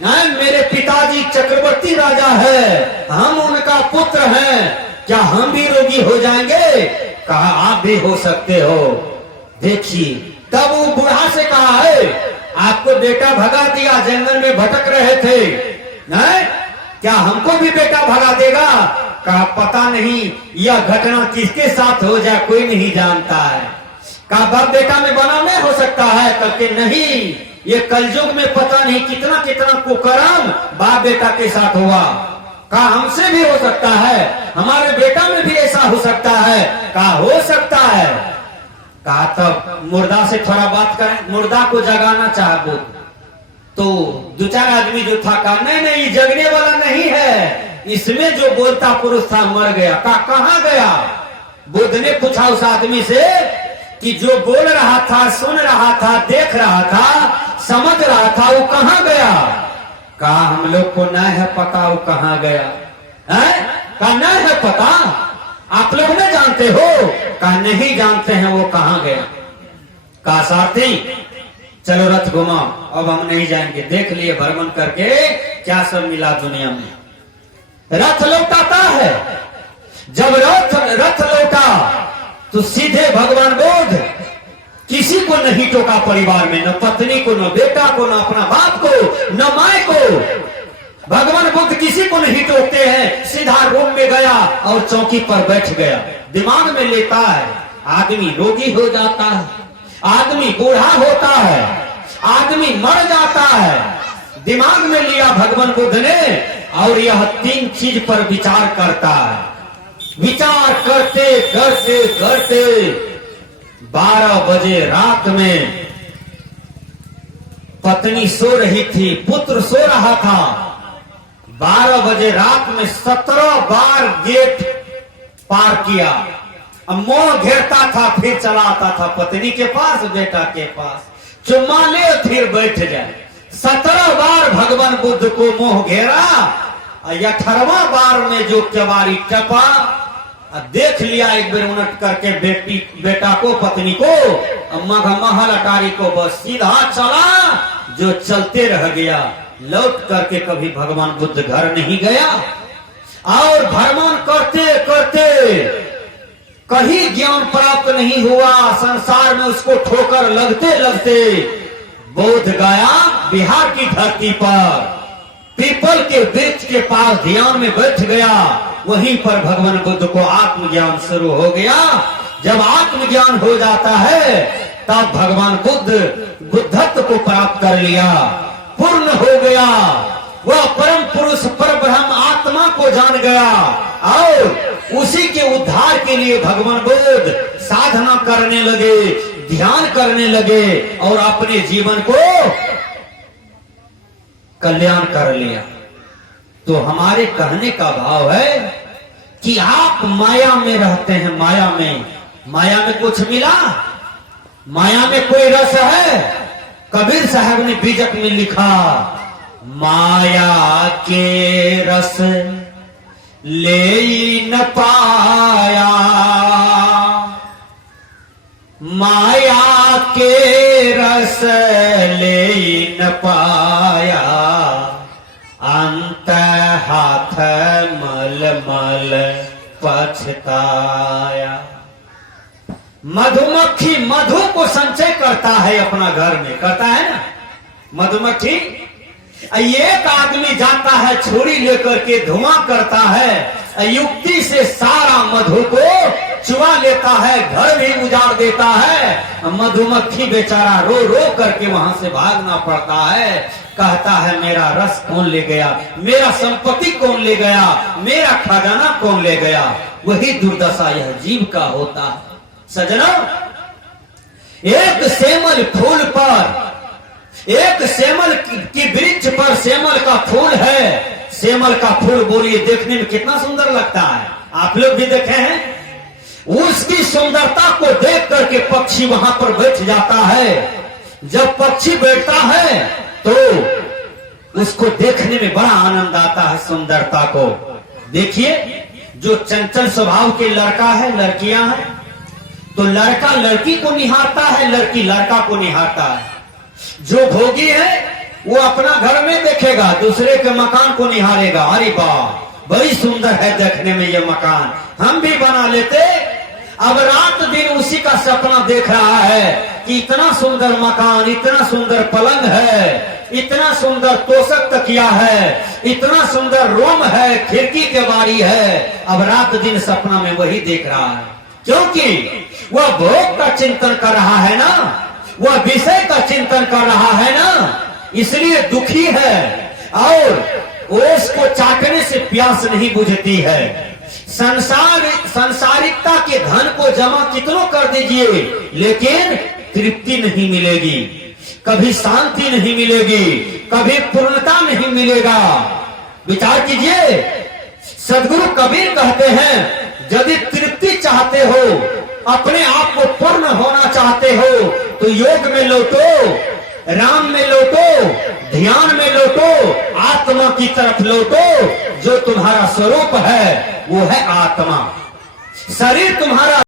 मेरे पिताजी चक्रवर्ती राजा है, हम उनका पुत्र हैं, क्या हम भी रोगी हो जाएंगे? कहा आप भी हो सकते हो। देखिए तब वो बूढ़ा से कहा है आपको बेटा भगा दिया, जंगल में भटक रहे थे, नहीं? क्या हमको भी बेटा भगा देगा? कहा पता नहीं यह घटना किसके साथ हो जाए कोई नहीं जानता है। कहा बाप बेटा में बना नहीं हो सकता है? करके नहीं, ये कलयुग में पता नहीं कितना कितना कुकर्म बाप बेटा के साथ हुआ। कहा हमसे भी हो सकता है, हमारे बेटा में भी ऐसा हो सकता है। कहा हो सकता है। कहा तब मुर्दा से थोड़ा बात करें, मुर्दा को जगाना चाहा बुद्ध। तो दो चार आदमी जो था कहा नहीं नहीं जगने वाला नहीं है, इसमें जो बोलता पुरुष था मर गया। कहा कहां गया? बुद्ध ने पूछा उस आदमी से कि जो बोल रहा था, सुन रहा था, देख रहा था, समझ रहा था, वो कहां गया? कहा हम लोग को नहीं है पता वो कहां गया है? कहा नहीं है पता, आप लोग नहीं जानते हो? कहा नहीं जानते हैं वो कहां गया। कहा सारथी चलो रथ घुमाओ, अब हम नहीं जाएंगे, देख लिए भ्रमण करके क्या सब मिला दुनिया में। रथ लौटाता है, जब रथ लौटा तो सीधे भगवान बुद्ध किसी को नहीं टोका, परिवार में न पत्नी को, न बेटा को, न अपना बाप को, न माए को। भगवान बुद्ध किसी को नहीं टोकते हैं। सीधा रूम में गया और चौकी पर बैठ गया। दिमाग में लेता है आदमी रोगी हो जाता है, आदमी बूढ़ा होता है, आदमी मर जाता है। दिमाग में लिया भगवान बुद्ध ने और यह तीन चीज पर विचार करता है। विचार करते करते करते 12 बजे रात में पत्नी सो रही थी, पुत्र सो रहा था। 12 बजे रात में 17 बार गेट पार किया। अब मोह घेरता था, फिर चलाता था पत्नी के पास, बेटा के पास, चुम्मा ले फिर बैठ जाए। 17 बार भगवान बुद्ध को मोह घेरा। 18वां बार में जो केवारी टपा, देख लिया एक बार उलट करके बेटा को, पत्नी को, महल अटारी को, बस सीधा चला, जो चलते रह गया। लौट करके कभी भगवान बुद्ध घर नहीं गया और भ्रमण करते करते कहीं ज्ञान प्राप्त नहीं हुआ। संसार में उसको ठोकर लगते लगते बोध गया बिहार की धरती पर, पीपल के वृक्ष के पास ध्यान में बैठ गया। वहीं पर भगवान बुद्ध को आत्मज्ञान शुरू हो गया। जब आत्मज्ञान हो जाता है तब भगवान बुद्ध बुद्धत्व को प्राप्त कर लिया, पूर्ण हो गया। वह परम पुरुष पर ब्रह्म आत्मा को जान गया और उसी के उद्धार के लिए भगवान बुद्ध साधना करने लगे, ध्यान करने लगे और अपने जीवन को कल्याण कर लिया। तो हमारे कहने का भाव है कि आप माया में रहते हैं, माया में कुछ मिला, माया में कोई रस है। कबीर साहब ने बीजक में लिखा, माया के रस ले न पाया, माया के रस ले न पाया, अंत हाथ मल मल पछताया। मधुमक्खी मधु को संचय करता है अपना घर में, करता है ना मधुमक्खी। एक आदमी जाता है छुरी लेकर के धुआं करता है, युक्ति से सारा मधु को चुरा लेता है, घर भी उजाड़ देता है। मधुमक्खी बेचारा रो रो करके वहां से भागना पड़ता है। कहता है मेरा रस कौन ले गया, मेरा संपत्ति कौन ले गया, मेरा खजाना कौन ले गया। वही दुर्दशा यह जीव का होता है। सजना, एक सेमल फूल पर, एक सेमल की वृक्ष पर सेमल का फूल है। सेमल का फूल बोलिए देखने में कितना सुंदर लगता है, आप लोग भी देखे हैं। उसकी सुंदरता को देख करके पक्षी वहां पर बैठ जाता है। जब पक्षी बैठता है तो उसको देखने में बड़ा आनंद आता है सुंदरता को। देखिए जो चंचल स्वभाव के लड़का है, लड़कियां हैं, तो लड़का लड़की को निहारता है, लड़की लड़का को निहारता है। जो भोगी है वो अपना घर में देखेगा, दूसरे के मकान को निहारेगा, अरे वाह बड़ी सुंदर है देखने में ये मकान, हम भी बना लेते। अब रात दिन उसी का सपना देख रहा है कि इतना सुंदर मकान, इतना सुंदर पलंग है, इतना सुंदर तोशक तकिया है, इतना सुंदर रूम है, खिड़की के बारी है। अब रात दिन सपना में वही देख रहा है, क्योंकि वह भोग का चिंतन कर रहा है ना, वह विषय का चिंतन कर रहा है ना, इसलिए दुखी है। और ओस को चाटने से प्यास नहीं बुझती है। संसारिकता के धन को जमा कितनों कर दीजिए, लेकिन तृप्ति नहीं मिलेगी, कभी शांति नहीं मिलेगी, कभी पूर्णता नहीं मिलेगा। विचार कीजिए, सदगुरु कबीर कहते हैं यदि तृप्ति चाहते हो, अपने आप को पूर्ण होना चाहते हो, तो योग में लौटो, राम में लौटो, ध्यान में लौटो, आत्मा की तरफ लौटो। जो तुम्हारा स्वरूप है वो है आत्मा। शरीर तुम्हारा